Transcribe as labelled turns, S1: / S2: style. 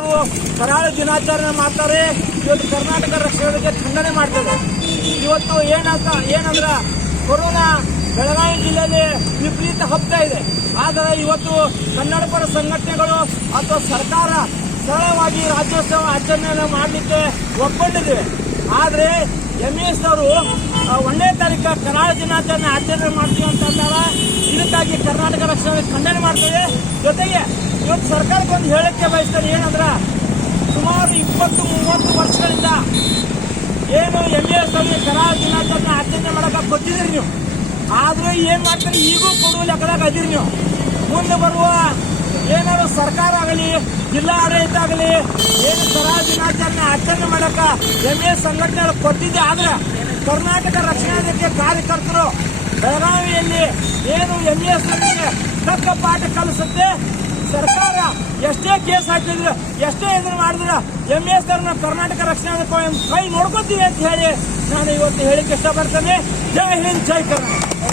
S1: ಕರಾಳ ದಿನಾಚರಣೆ ಮಾಡ್ತಾರೆ. ಇವತ್ತು ಕರ್ನಾಟಕ ರಕ್ಷಣೆಗೆ ಖಂಡನೆ ಮಾಡ್ತಾರೆ ಇವತ್ತು ಏನಂತ ಏನಂದ್ರ ಕೊರೋನಾ ಬೆಳಗಾವಿ ಜಿಲ್ಲೆಯಲ್ಲಿ ವಿಪರೀತ ಹಬ್ತಾ ಇದೆ. ಆದರೆ ಇವತ್ತು ಕನ್ನಡಪರ ಸಂಘಟನೆಗಳು ಅಥವಾ ಸರ್ಕಾರ ಸರಳವಾಗಿ ರಾಜ್ಯೋತ್ಸವ ಆಚರಣೆಯನ್ನು ಮಾಡಲಿಕ್ಕೆ ಒಪ್ಕೊಂಡಿದೆ. ಆದರೆ ಎಂ ಎಸ್ ಅವರು ಒಂದನೇ ತಾರೀಕು ಕರಾಳ ದಿನಾಚರಣೆ ಆಚರಣೆ ಮಾಡ್ತೀವಿ ಅಂತ ಅಂದಾಗ ಇದಕ್ಕಾಗಿ ಕರ್ನಾಟಕ ರಕ್ಷಣೆ ಖಂಡನೆ ಮಾಡ್ತೇವೆ ಜೊತೆಗೆ ಇವತ್ತು ಸರ್ಕಾರಕ್ಕೆ ಒಂದು ಹೇಳಕ್ಕೆ ಬಯಸ್ತಾರೆ ಏನಂದ್ರೆ ಸುಮಾರು ಇಪ್ಪತ್ತು, ಮೂವತ್ತು ವರ್ಷಗಳಿಂದ ಏನು ಎಂ ಎಸ್ ಅಲ್ಲಿ ಕರಾಳ ದಿನಾಚರಣೆ ಆಚರಣೆ ಮಾಡಕ ಕೊಟ್ಟಿದ್ದೀರಿ ನೀವು. ಆದ್ರೆ ಏನು ಮಾಡ್ತೀರಿ? ಈಗೂ ಕೊಡುವ ಲೆಕ್ಕದಾಗ ಅದೀರಿ ನೀವು. ಮುಂದೆ ಬರುವ ಏನಾದ್ರು ಸರ್ಕಾರ ಆಗಲಿ, ಜಿಲ್ಲಾ ಆಡಳಿತ ಆಗಲಿ, ಏನು ಕರಾಳ ದಿನಾಚರಣೆ ಆಚರಣೆ ಮಾಡಕ ಎಂ ಎಸ್ ಸಂಘಟನೆ ಕೊಟ್ಟಿದ್ದೆ. ಆದ್ರೆ ಕರ್ನಾಟಕ ರಕ್ಷಣಾ ವೇದಿಕೆ ಕಾರ್ಯಕರ್ತರು ಬೆಳಗಾವಿಯಲ್ಲಿ ಏನು ಎಂ ಎಸ್ ತಕ್ಕ ಪಾಠ ಕಲಿಸುತ್ತೆ ಕೇಸ್ ಹಾಕಿದ್ರು ಎಷ್ಟೇ ಇದನ್ನ ಮಾಡಿದ್ರು ಎಂ ಎಸ್ ಕರ್ನಾಟಕ ರಕ್ಷಣಾ ಕೈ ನೋಡ್ಕೊತೀವಿ ಅಂತ ಹೇಳಿ ನಾನು ಇವತ್ತು ಹೇಳಿಕ್ಕೆ ಇಷ್ಟಪಡ್ತೇನೆ. ಜೈ ಹಿಂದ್, ಜೈ ಕರ್ನಾಟಕ.